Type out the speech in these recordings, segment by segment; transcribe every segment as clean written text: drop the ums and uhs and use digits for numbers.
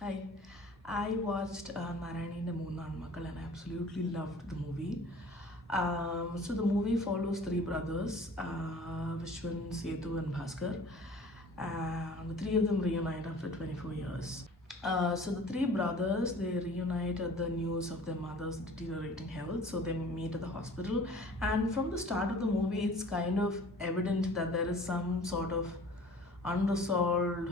Hi, I watched Narayaneente Moonnanmakkal and I absolutely loved the movie. So the movie follows three brothers, Viswan, Sethu and Bhaskar. And the three of them reunite after 24 years. So the three brothers, they reunite at the news of their mother's deteriorating health. So they meet at the hospital, and from the start of the movie, it's kind of evident that there is some sort of unresolved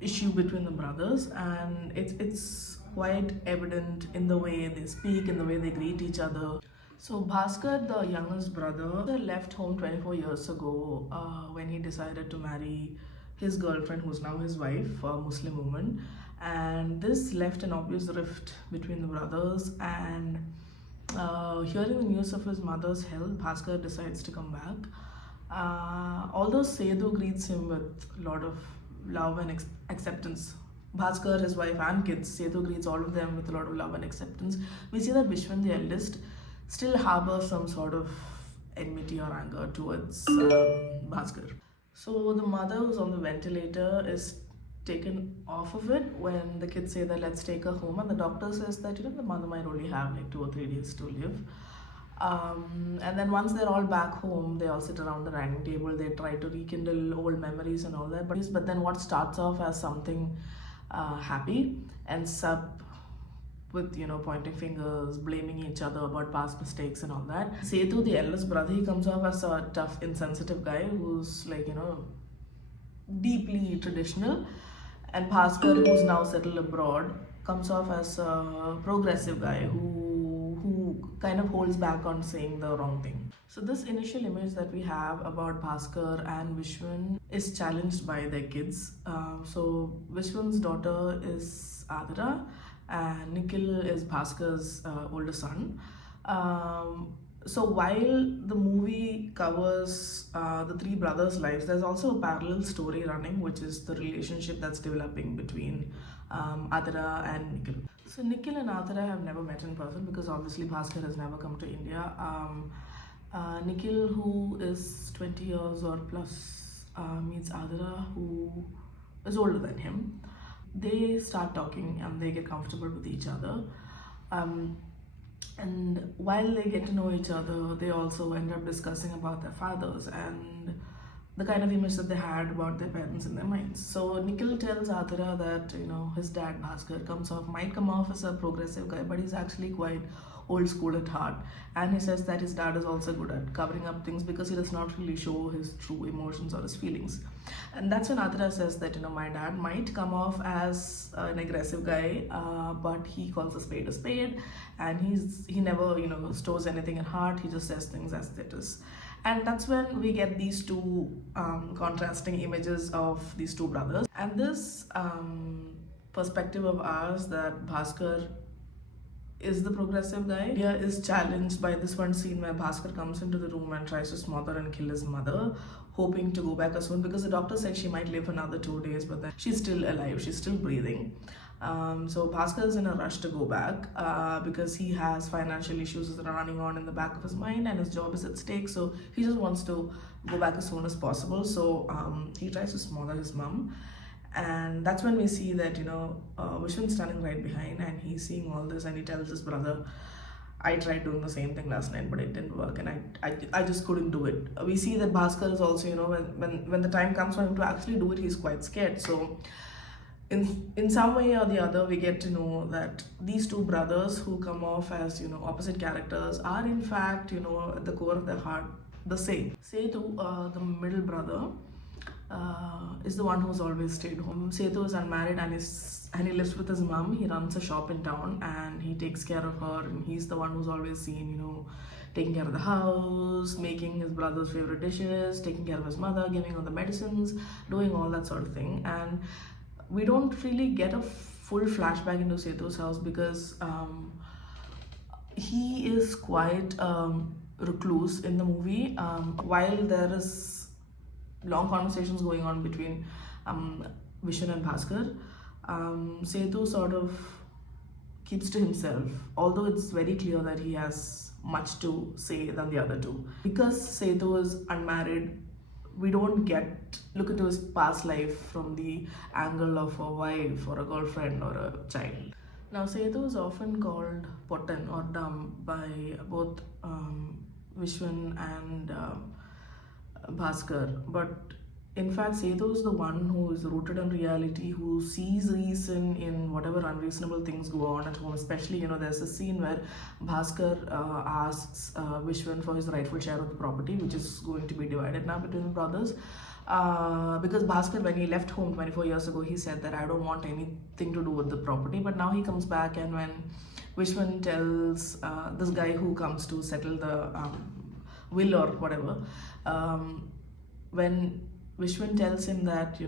issue between the brothers, and it's quite evident in the way they speak, in the way they greet each other. So Bhaskar, the youngest brother, left home 24 years ago when he decided to marry his girlfriend, who's now his wife, a Muslim woman. And this left an obvious rift between the brothers. And hearing the news of his mother's health, Bhaskar decides to come back. Although Sethu greets him with a lot of love and acceptance, Bhaskar, his wife, and kids, Sethu greets all of them with a lot of love and acceptance. We see that Vishwan, the eldest, still harbors some sort of enmity or anger towards Bhaskar. So the mother, who's on the ventilator, is taken off of it when the kids say that let's take her home, and the doctor says that the mother might only have like 2 or 3 days to live. And then once they're all back home, they all sit around the dining table. They try to rekindle old memories and all that. But then what starts off as something happy ends up with pointing fingers, blaming each other about past mistakes and all that. Sethu, the eldest brother, he comes off as a tough, insensitive guy who's like deeply traditional, and Bhaskar, who's now settled abroad, comes off as a progressive guy who kind of holds back on saying the wrong thing. So this initial image that we have about Bhaskar and Vishwan is challenged by their kids. So Vishwan's daughter is Athira, and Nikhil is Bhaskar's older son. So while the movie covers the three brothers' lives, there's also a parallel story running, which is the relationship that's developing between Athira and Nikhil. So Nikhil and Athira have never met in person because obviously Bhaskar has never come to India. Nikhil, who is 20 years or plus, meets Athira, who is older than him. They start talking and they get comfortable with each other. And while they get to know each other, they also end up discussing about their fathers and the kind of image that they had about their parents in their minds. So Nikhil tells Athira that his dad Bhaskar might come off as a progressive guy, but he's actually quite old school at heart. And he says that his dad is also good at covering up things because he does not really show his true emotions or his feelings. And that's when Athira says that my dad might come off as an aggressive guy, but he calls a spade, and he never stores anything in heart. He just says things as it is. And that's when we get these two contrasting images of these two brothers. And this perspective of ours that Bhaskar is the progressive guy here is challenged by this one scene where Bhaskar comes into the room and tries to smother and kill his mother, hoping to go back as soon because the doctor said she might live another 2 days, but then she's still alive, she's still breathing. So Bhaskar is in a rush to go back because he has financial issues that are running on in the back of his mind and his job is at stake. So he just wants to go back as soon as possible. So he tries to smother his mom. And that's when we see that Vishwan's standing right behind and he's seeing all this, and he tells his brother, I tried doing the same thing last night but it didn't work, and I just couldn't do it. We see that Bhaskar is also when the time comes for him to actually do it, he's quite scared. So in some way or the other, we get to know that these two brothers who come off as opposite characters are in fact at the core of their heart the same. Sethu, the middle brother, is the one who's always stayed home. Sethu is unmarried and he lives with his mom. He runs a shop in town and he takes care of her, and he's the one who's always seen taking care of the house, making his brother's favorite dishes, taking care of his mother, giving her the medicines, doing all that sort of thing. And we don't really get a full flashback into Sethu's house because he is quite recluse in the movie. While there is long conversations going on between Viswan and Bhaskar, Sethu sort of keeps to himself, although it's very clear that he has much to say than the other two. Because Sethu is unmarried, we don't look into his past life from the angle of a wife or a girlfriend or a child. Now, Sethu is often called Potten or dumb by both Vishwan and Bhaskar, but in fact, Sethu is the one who is rooted in reality, who sees reason in whatever unreasonable things go on at home. Especially, there's a scene where Bhaskar asks Vishwan for his rightful share of the property, which is going to be divided now between the brothers. Because Bhaskar, when he left home 24 years ago, he said that I don't want anything to do with the property. But now he comes back, and when Vishwan tells this guy who comes to settle the will or whatever, when Vishwan tells him that,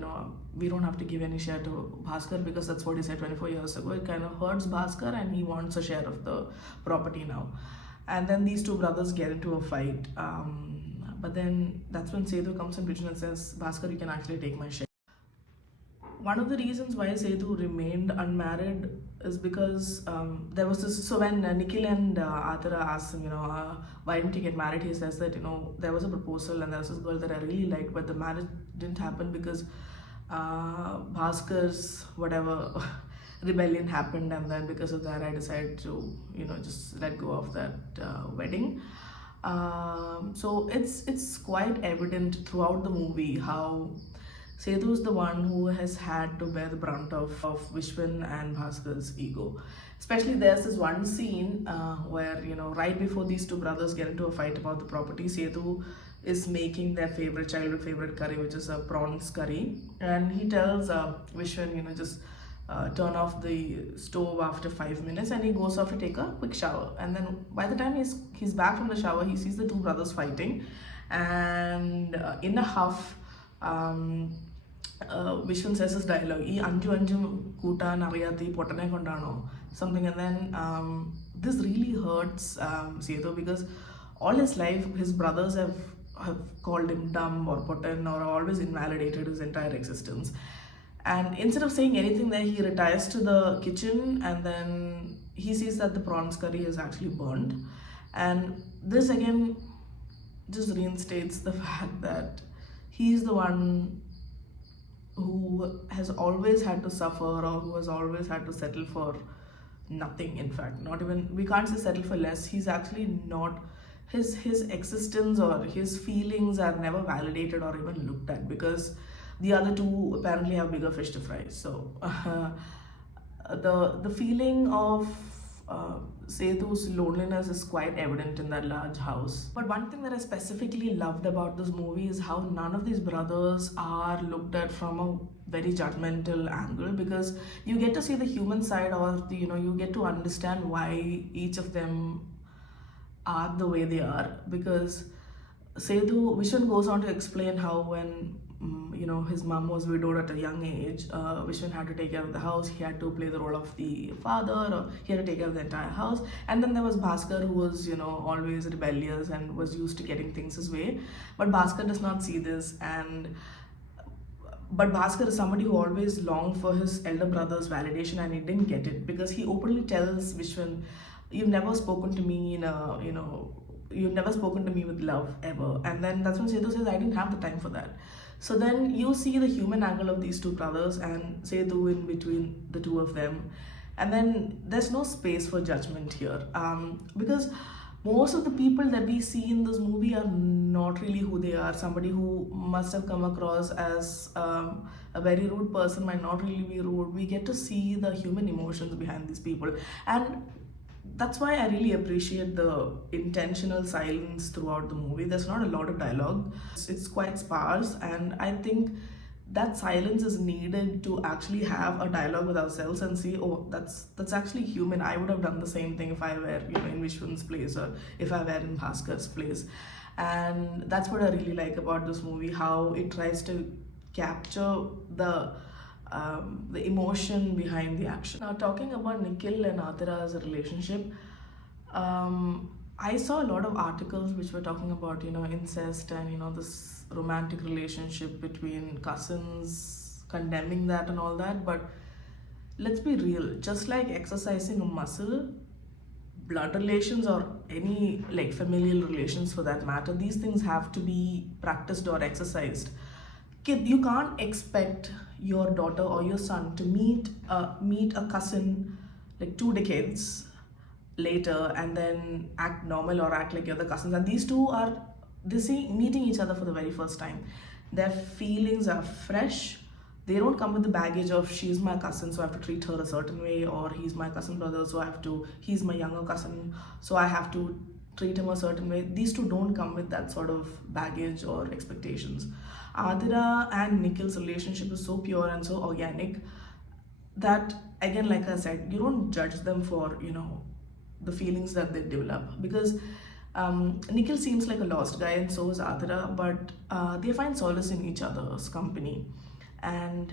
we don't have to give any share to Bhaskar because that's what he said 24 years ago, it kind of hurts Bhaskar and he wants a share of the property now. And then these two brothers get into a fight. But then that's when Sethu comes in between and says, Bhaskar, you can actually take my share. One of the reasons why Sethu remained unmarried is because there was this. So when Nikhil and Athira asked him, why didn't he get married? He says that, there was a proposal and there was this girl that I really liked, but the marriage didn't happen because Bhaskar's whatever rebellion happened, and then because of that I decided to, just let go of that wedding. So it's quite evident throughout the movie how Sethu is the one who has had to bear the brunt of Vishwan and Bhaskar's ego. Especially there's this one scene where, right before these two brothers get into a fight about the property, Sethu is making their childhood favorite curry, which is a prawns curry. And he tells Vishwan, just turn off the stove after 5 minutes, and he goes off to take a quick shower. And then by the time he's back from the shower, he sees the two brothers fighting. And in a huff, Vishwan says his dialogue, "Ee anju kootan ariyati potane kondano," something, and then this really hurts Sethu because all his life his brothers have called him dumb or potten or always invalidated his entire existence. And instead of saying anything there, he retires to the kitchen and then he sees that the prawns curry is actually burned. And this again just reinstates the fact that he's the one who has always had to suffer or who has always had to settle for nothing. In fact, not even, we can't say settle for less. He's actually not, his existence or his feelings are never validated or even looked at because the other two apparently have bigger fish to fry. So the feeling of Sethu's loneliness is quite evident in that large house. But one thing that I specifically loved about this movie is how none of these brothers are looked at from a very judgmental angle, because you get to see the human side of the, you get to understand why each of them are the way they are. Because Vishwan goes on to explain how when his mom was widowed at a young age, Vishwan had to take care of the house. He had to play the role of the father, or he had to take care of the entire house. And then there was Bhaskar, who was always rebellious and was used to getting things his way. But Bhaskar does not see this, but Bhaskar is somebody who always longed for his elder brother's validation, and he didn't get it because he openly tells Vishwan, "You've never spoken to me in a, you've never spoken to me with love ever." And then that's when Sethu says, "I didn't have the time for that." So then you see the human angle of these two brothers and Sethu in between the two of them. And then there's no space for judgment here. Because most of the people that we see in this movie are not really who they are. Somebody who must have come across as a very rude person might not really be rude. We get to see the human emotions behind these people. And that's why I really appreciate the intentional silence throughout the movie. There's not a lot of dialogue. It's quite sparse, and I think that silence is needed to actually have a dialogue with ourselves and see, oh, that's actually human. I would have done the same thing if I were in Vishwan's place or if I were in Bhaskar's place. And that's what I really like about this movie, how it tries to capture the emotion behind the action. Now, talking about Nikhil and Athira as a relationship, I saw a lot of articles which were talking about incest and this romantic relationship between cousins, condemning that and all that. But let's be real, just like exercising a muscle, blood relations or any like familial relations for that matter, these things have to be practiced or exercised. Kid, you can't expect your daughter or your son to meet a cousin like 2 decades later and then act normal or act like you're the cousins. And these two are they see meeting each other for the very first time. Their feelings are fresh. They don't come with the baggage of she's my cousin, so I have to treat her a certain way, or he's my cousin brother, so he's my younger cousin, so I have to treat him a certain way. These two don't come with that sort of baggage or expectations. Athira and Nikhil's relationship is so pure and so organic that, again, like I said, you don't judge them for, the feelings that they develop, because Nikhil seems like a lost guy and so is Athira, but they find solace in each other's company. And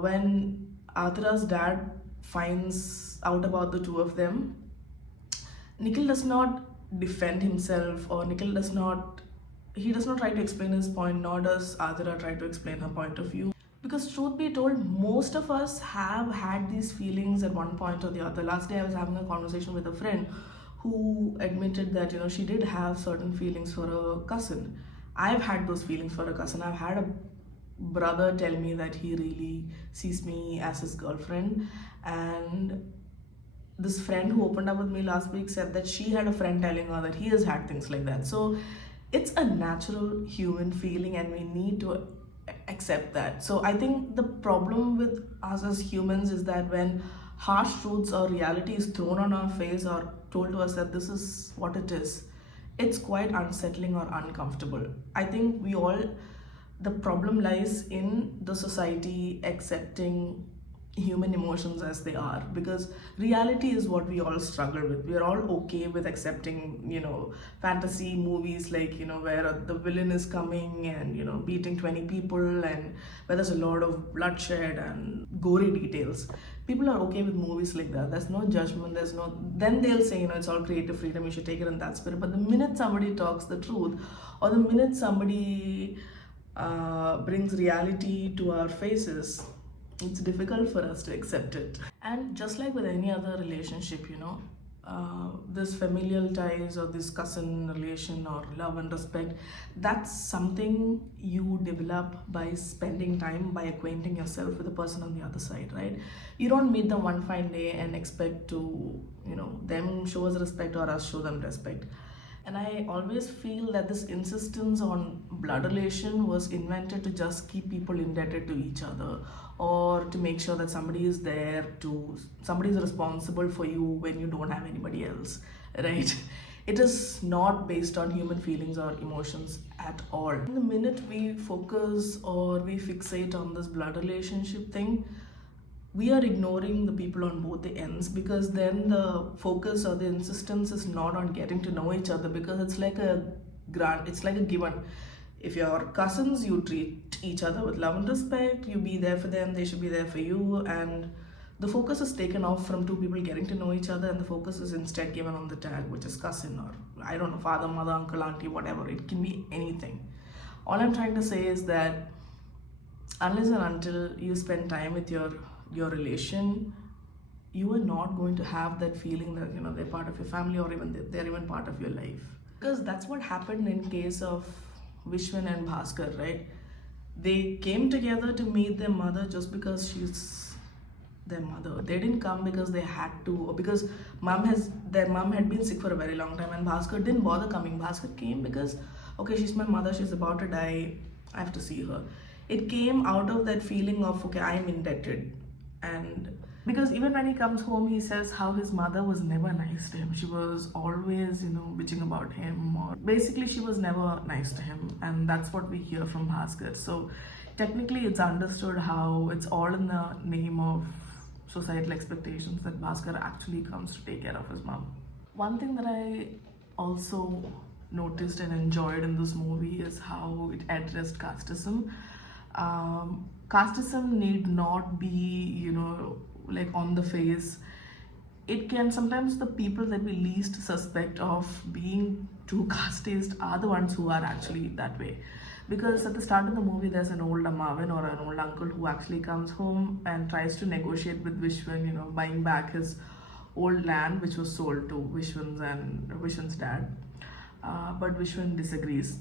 when Athira's dad finds out about the two of them, Nikhil does not defend himself, or he does not try to explain his point, nor does Athira try to explain her point of view. Because truth be told, most of us have had these feelings at one point or the other. Last day I was having a conversation with a friend who admitted that, she did have certain feelings for a cousin. I've had those feelings for a cousin. I've had a brother tell me that he really sees me as his girlfriend, and this friend who opened up with me last week said that she had a friend telling her that he has had things like that. So it's a natural human feeling and we need to accept that. So I think the problem with us as humans is that when harsh truths or reality is thrown on our face or told to us that this is what it is, it's quite unsettling or uncomfortable. I think the problem lies in the society accepting human emotions as they are, because reality is what we all struggle with. We're all okay with accepting, fantasy movies like, where the villain is coming and, beating 20 people and where there's a lot of bloodshed and gory details. People are okay with movies like that. There's no judgment, then they'll say, it's all creative freedom, you should take it in that spirit. But the minute somebody talks the truth, or the minute somebody brings reality to our faces, it's difficult for us to accept it. And just like with any other relationship, this familial ties or this cousin relation or love and respect, that's something you develop by spending time, by acquainting yourself with the person on the other side, right? You don't meet them one fine day and expect to, them show us respect or us show them respect. And I always feel that this insistence on blood relation was invented to just keep people indebted to each other, or to make sure that somebody is responsible for you when you don't have anybody else, right? It is not based on human feelings or emotions at all. The minute we focus or we fixate on this blood relationship thing, we are ignoring the people on both the ends, because then the focus or the insistence is not on getting to know each other, because it's like a given. If you're cousins, you treat each other with love and respect, you be there for them, they should be there for you, and the focus is taken off from two people getting to know each other, and the focus is instead given on the tag, which is cousin, or I don't know, father, mother, uncle, auntie, whatever. It can be anything. All I'm trying to say is that unless and until you spend time with your relation, you are not going to have that feeling that they're part of your family, or even they're even part of your life. Because that's what happened in case of Viswan and Bhaskar, right? They came together to meet their mother just because she's their mother. They didn't come because they had to, or because their mom had been sick for a very long time, and Bhaskar didn't bother coming. Bhaskar came because, okay, she's my mother, she's about to die, I have to see her. It came out of that feeling of, okay, I am indebted. And because even when he comes home, he says how his mother was never nice to him. She was always, bitching about him, or basically she was never nice to him. And that's what we hear from Bhaskar. So technically it's understood how it's all in the name of societal expectations that Bhaskar actually comes to take care of his mom. One thing that I also noticed and enjoyed in this movie is how it addressed casteism. Casteism need not be, like on the face. It can sometimes, the people that we least suspect of being too casteist are the ones who are actually that way. Because at the start of the movie, there's an old Amavin or an old uncle who actually comes home and tries to negotiate with Vishwan, buying back his old land which was sold to Vishwan's dad. But Vishwan disagrees.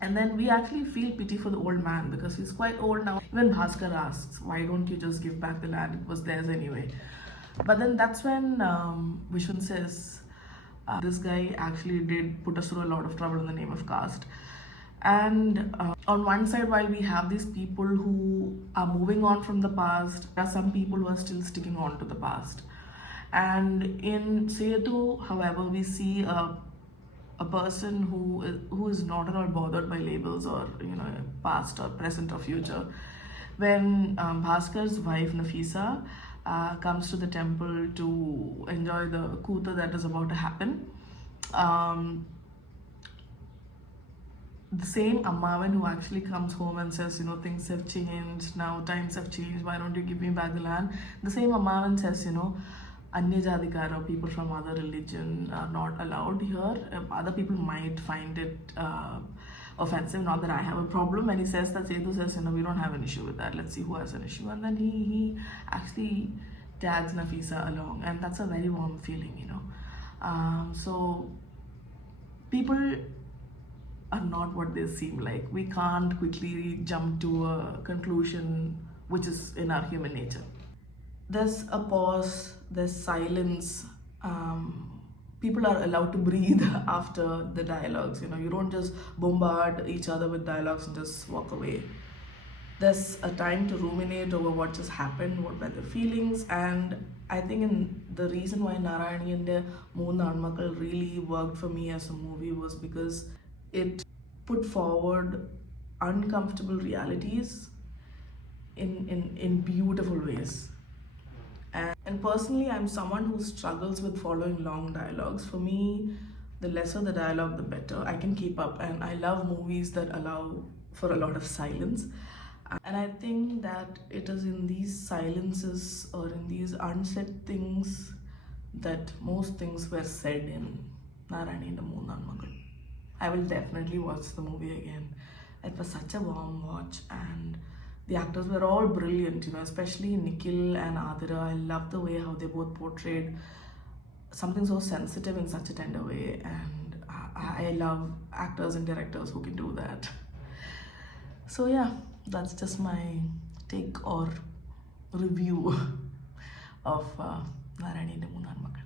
And then we actually feel pity for the old man because he's quite old now. Even Bhaskar asks, why don't you just give back the land? It was theirs anyway. But then that's when Vishwan says, this guy actually did put us through a lot of trouble in the name of caste. And on one side, while we have these people who are moving on from the past, there are some people who are still sticking on to the past. And in Sethu, however, we see a person who is not at all bothered by labels or past or present or future. When Bhaskar's wife Nafisa comes to the temple to enjoy the kuta that is about to happen, the same Ammavan who actually comes home and says, things have changed now, times have changed, why don't you give me back the land? The same Ammavan says, Anya Jadikara, people from other religion are not allowed here. Other people might find it offensive, not that I have a problem. And he says that Sethu says, we don't have an issue with that. Let's see who has an issue. And then he actually tags Nafisa along. And that's a very warm feeling, So people are not what they seem like. We can't quickly jump to a conclusion which is in our human nature. There's a pause, there's silence. People are allowed to breathe after the dialogues. You don't just bombard each other with dialogues and just walk away. There's a time to ruminate over what just happened, what were the feelings, and I think the reason why Narayaneente Moonnanmakkal really worked for me as a movie was because it put forward uncomfortable realities in beautiful ways. And personally, I'm someone who struggles with following long dialogues. For me, the lesser the dialogue, the better. I can keep up, and I love movies that allow for a lot of silence. And I think that it is in these silences or in these unsaid things that most things were said in Narayaneente Moonnanmakkal. I will definitely watch the movie again. It was such a warm watch, and the actors were all brilliant, especially Nikhil and Athira. I love the way how they both portrayed something so sensitive in such a tender way, and I love actors and directors who can do that. So yeah, that's just my take or review of Narayaneente Moonnanmakkal.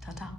Ta-ta.